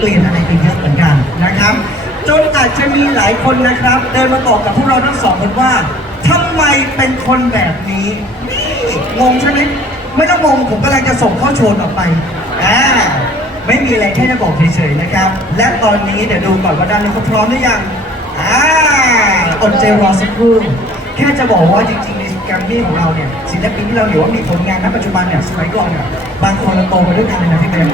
เปลี่ยนอะไรไปเยอะเหมือนกันนะครับ จนอาจจะมีหลายคนนะครับ เดินมาบอกกับพวกเราทั้งสองคนว่าทำไมเป็นคนแบบนี้นี่งงใช่ไหมไม่ต้องงงผมกำลังจะส่งข้าโชว์ต่อไปอ่าไม่มีอะไรแค่จะบอกเฉยๆนะครับ และตอนนี้เดี๋ยวดูก่อนว่าด้านนี้เขาพร้อมหรือยังอ่าอดใจรอสักครู่แค่จะบอกว่าจริงๆในแกรมมี่ของเราเนี่ยศิลปินที่เราอยู่ว่ามีผลงานณปัจจุบันเนี่ยสมัยก่อนเนี่ยบางคนเราโตมาด้วยกันเลยนะพี่เบน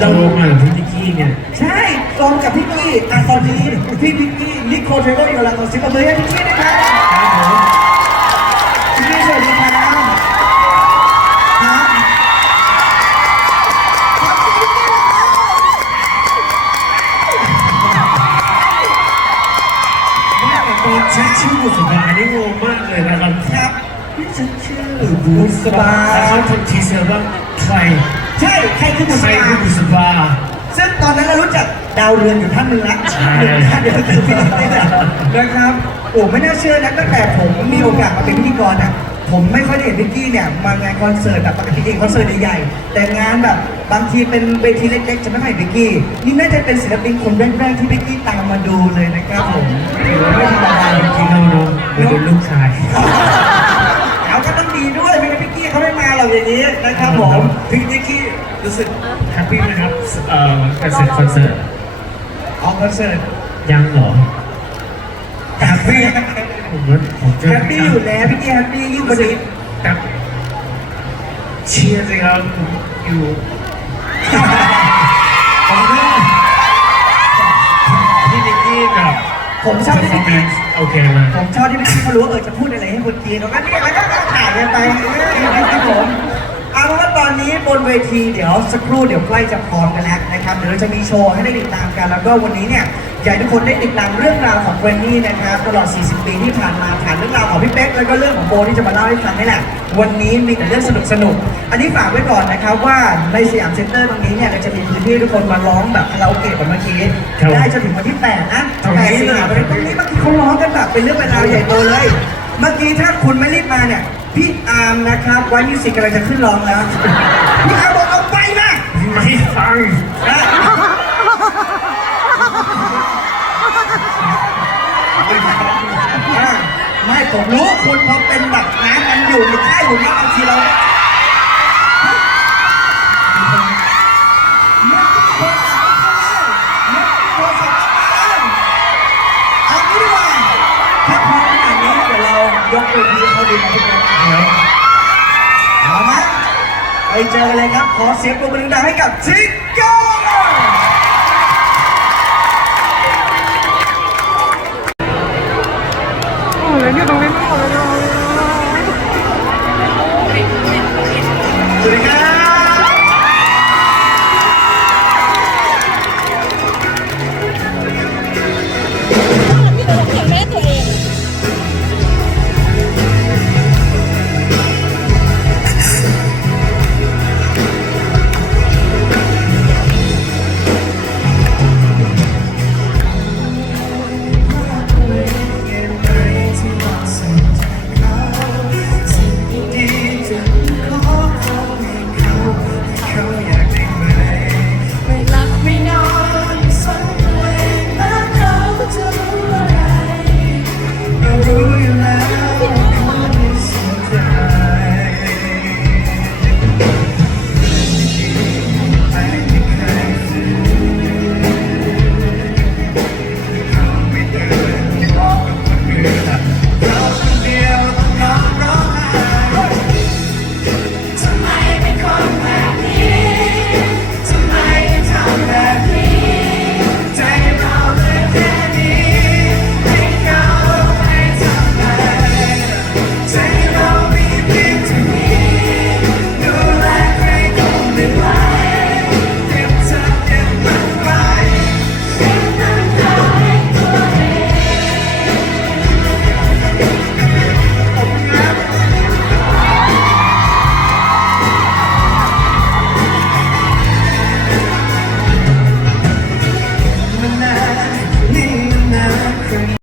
เราลงมากับพี่นิกกี้ ไงใช่ตรงกับพี่กี้อะตอนนี้พี่พิกกี้นิโคลเทรเวอร์อยู่แล้วขอเสิบมือให้พี่กี้นะครับพี่กี้สวัสดีครับครับขอบคุณพี่กี้นะครับแม่แต่ตอนใช้ชื่อบุษบานี่งงมากเลยนะครับครับพี่ฉันชื่อบุษบาแล้วเขาทำทีเซอร์ว่าใครใช่ใครคือบุใคษรบาคือบุษบา ซึ่งตอนนั้นเรารู้จักดาวเรืองอยู่ท่านหนึ่งละใช่เดี๋ยวคือพี่นี่แหละนะครับโอ้ไม่น่าเชื่อนะตั้งแต่ผมมีโอกาสมาเป็นพิธีกรนะผมไม่ค่อยได้เห็นพิกกี้เนี่ยมางานคอนเสิร์ตแบบปกติเองคอนเสิร์ตใหญ่ๆแต่งานแบบบางทีเป็นเวทีเล็กๆจะไม่ให้พิกกี้นี่น่าจะเป็นศิลปินคนแรกๆที่พิกกี้ตามมาดูเลยนะครับผมถือว่าไม่ธรรมดาจริงๆเราเนาะเนาะเป็นลูกชาย เอาก็ต้องดีด้วยไม่งั้นพิกกี้เขาไม่มาหรอกอย่างนี้นะครับผมพี่นิกกี้ รู้สึกแฮปปี้ไหมครับเอ่อการเสร็จคอนเสิร์ตออกคอนเสิร์ตยังเหรอแฮปปี้ผมว่าผมเจอแฮปปี้อยู่แล้วพิกกี้แฮปปี้ยิ่งกว่านี้แต่เชียร์สิครับผมอยู่ผมเนี่ยพี่นิกกี้กับผมชอบที่พี่โอเคไหมผมชอบที่พี่เขารู้ว่าเออจะพูดอะไรให้คนจีนแล้วก็เนี่ยแล้วก็ถ่ายกันไปนะครับผมเอาเป็นว่าตอนนี้บนเวทีเดี๋ยวสักครู่เดี๋ยวใกล้จะพร้อมกันแล้วนะครับ เดี๋ยวเราจะมีโชว์ให้ได้ติดตามกัน แล้วก็วันนี้เนี่ยอยากให้ทุกคนได้ติดตามเรื่องราวของเบรนนี่นะครับตลอด 40 ปีที่ผ่านมาผ่านเรื่องราวของพี่เป๊กแล้วก็เรื่องของโบที่จะมาเล่าให้ฟังนี่แหละ วันนี้มีแต่เรื่องสนุกสนุกๆอันนี้ฝากไว้ก่อนนะครับว่าในสยามเซ็นเตอร์ตรงนี้เนี่ยเราจะมีพื้นที่ให้ทุกคนมาร้องแบบคาราโอเกะแบบเมื่อกี้ได้จนถึงวันที่ 8 นะ8สิงหาคมตรงนี้เมื่อกี้เขาร้องกันแบบเป็นเรื่องเป็นราวใหญ่โตเลย เมื่อกี้ถ้าคุณไม่รีบมาเนี่ย พี่อาร์มนะครับไว้มิวสิกกำลังจะขึ้นร้องแล้วพี่อาร์มบอกเอาไปนะไม่ฟังอะอะไม่ผมรู้คุณพอเป็นแบบน้ำมันอยู่ในค่ายอยู่นะบางทีเรา ยกเวทีเขาดีมาทุกคนเอาไหมไปเจอกันเลยครับ ขอเสียงปรบมือดังให้กับจิ๊ก